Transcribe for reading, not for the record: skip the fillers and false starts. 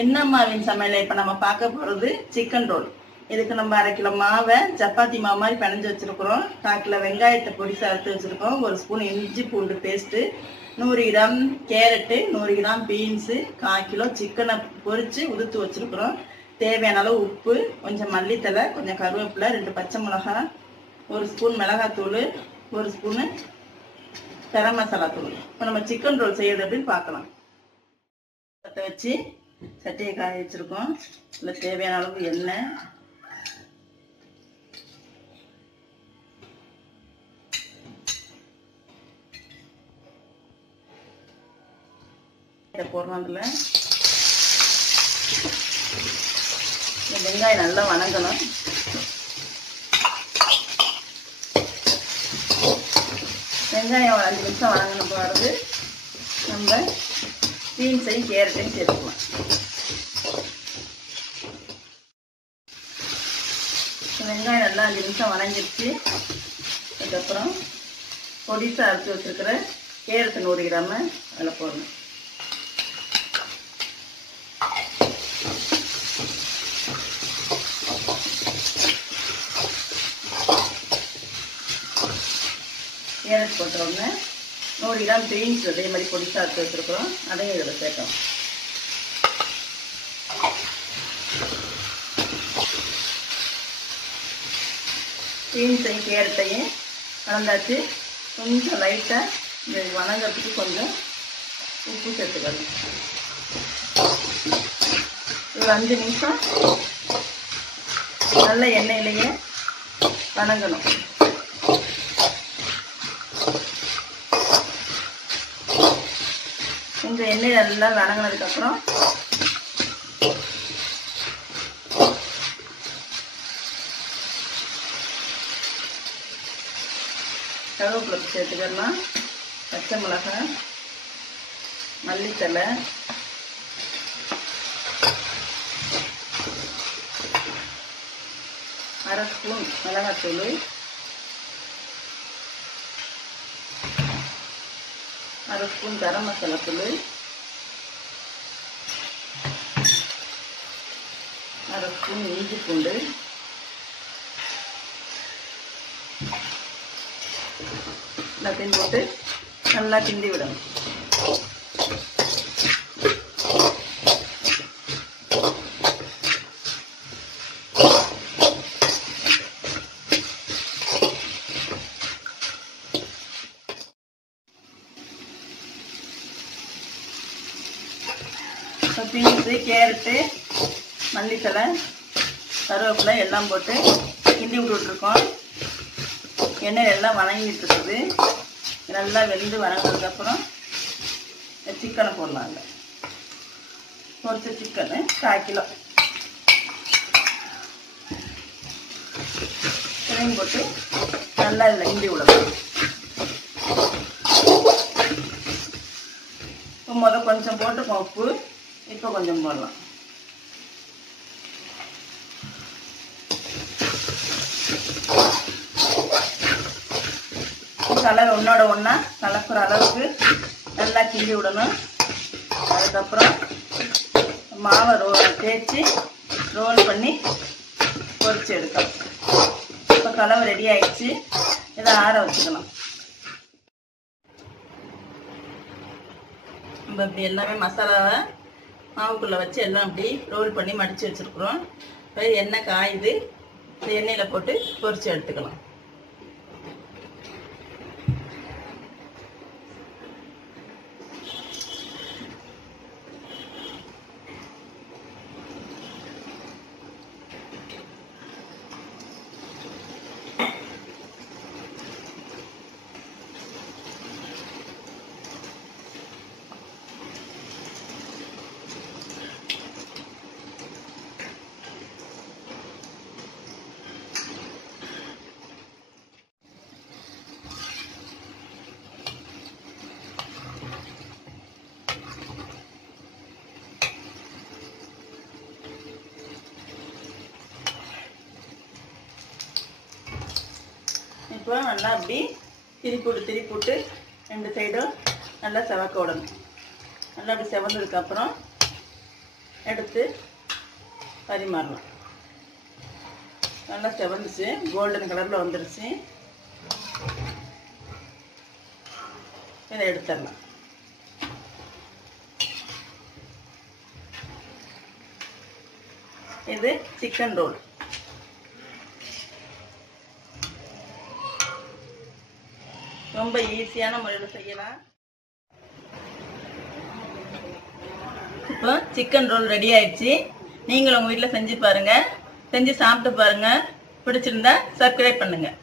என்னம்மாவின் சமையல இப்ப நம்ம பார்க்க போறது சிக்கன் ரோல். இதுக்கு நம்ம 1/2 கிலோ மாவை சப்பாத்தி மாவு மாதிரி பிணைஞ்சு வச்சிருக்கிறோம். 1/4 கிலோ வெங்காயத்தை பொடிசா அறுத்து வச்சிருக்கோம். 1 ஸ்பூன் இஞ்சி பூண்டு paste, 100 gram carrot, 100 gram beans, 1/4 kilo சிக்கனை பொரிச்சு உதுத்து வச்சிருக்கிறோம். தேவையான அளவு உப்பு, கொஞ்சம் மல்லித்தலை, கொஞ்சம் கருவேப்பிலை, 2 பச்சை மிளகாய், 1 ஸ்பூன் மிளகாத்தூள், 1 ஸ்பூனு கரம் மசாலா தூள். இப்போ நம்ம சிக்கன் ரோல் செய்யறது அப்படின்னு பார்க்கலாம். பற்ற வச்சு சட்டியை காய வச்சிருக்கோம். இதில் தேவையான அளவு எண்ணெய், இதை போடுறோம். அதில் வெங்காயம் நல்லா வணங்கணும். வெங்காயம் 5 நிமிஷம் வணங்கின பிறகு நம்ம பீன்ஸையும் கேரட்டையும் சேர்த்துக்கலாம். வெங்காயம் நல்லா 5 நிமிஷம் வணங்கிடுச்சு. அதுக்கப்புறம் பொடிசா அரைச்சி வச்சிருக்கிற கேரட் 100 கிராம அதில் போடணும். கேரட் போட்ட உடனே 100 கிராம் பீன்ஸ் அதே மாதிரி பொடிசா அரைச்சி வச்சிருக்கிறோம். அதையும் இதில் சேர்த்தோம். பீன்ஸையும் கேரட்டையும் கலந்தாச்சு. கொஞ்சம் லைட்டாக இந்த வணங்கிறதுக்கு கொஞ்சம் உப்பு சேர்த்துக்கணும். ஒரு 5 நிமிஷம் நல்ல எண்ணெயிலேயே வணங்கணும். இந்த எண்ணெய் நல்லா வணங்கினதுக்கப்புறம் கருவேப்பிலை சேர்த்துக்கலாம். பச்சை மிளகாய், மல்லித்தலை, அரை ஸ்பூன் மிளகாத்தூள், அரை ஸ்பூன் கரம் மசாலா தூள், அரை ஸ்பூன் இஞ்சி பூண்டு, எல்லாத்தையும் போட்டு நல்லா கிண்டி விடணும். பீன்ஸு, கேரட்டு, மல்லித்தலை, கருவேப்பிலை எல்லாம் போட்டு கிண்டி விட்டுருக்கோம். எண்ணெய் எல்லாம் வணங்கிட்டு இருக்குது. நல்லா வெந்து வணங்கினதுக்கப்புறம் சிக்கனை போடலாம். இல்லை பொரிச்ச சிக்கனு 1/4 கிலோ இதையும் போட்டு நல்லா இதில் கிண்டி விடலாம். இப்போ கொஞ்சம் போட்டுக்கோம் உப்பு. இப்போ கொஞ்சம் போடலாம். கலர் ஒன்னோட ஒன்றா கலக்கிற அளவுக்கு நல்லா கிண்டி விடணும். அதுக்கப்புறம் மாவை தேய்ச்சி ரோல் பண்ணி பொரிச்சு எடுக்கலாம். இப்போ கலவை ரெடி ஆயிடுச்சு. இதை ஆற வச்சுக்கலாம். நம்ம இப்படி எல்லாமே மசாலாவை மாவுக்குள்ளே வச்சு எல்லாம் இப்படி ரோல் பண்ணி மடித்து வச்சுருக்குறோம். இப்போ எண்ணெய் காயுது. இந்த எண்ணெயில் போட்டு பொரிச்சு எடுத்துக்கலாம். இப்போ நல்லா அப்படி திருப்பி 2 சைடும் நல்லா செவக்க விடணும். நல்லா அப்படி செவந்ததுக்கப்புறம் எடுத்து பரிமாறலாம். நல்லா செவந்துச்சு, கோல்டன் கலரில் வந்துருச்சு. இதை எடுத்துடலாம். இது சிக்கன் ரோல். ரொம்ப ஈஸியான முறையில் செய்யலாம். இப்போ சிக்கன் ரோல் ரெடி ஆயிடுச்சு. நீங்களும் உங்கள் வீட்டில் செஞ்சு பாருங்கள். செஞ்சு சாப்பிட்டு பாருங்கள். பிடிச்சிருந்தா சப்ஸ்கிரைப் பண்ணுங்கள்.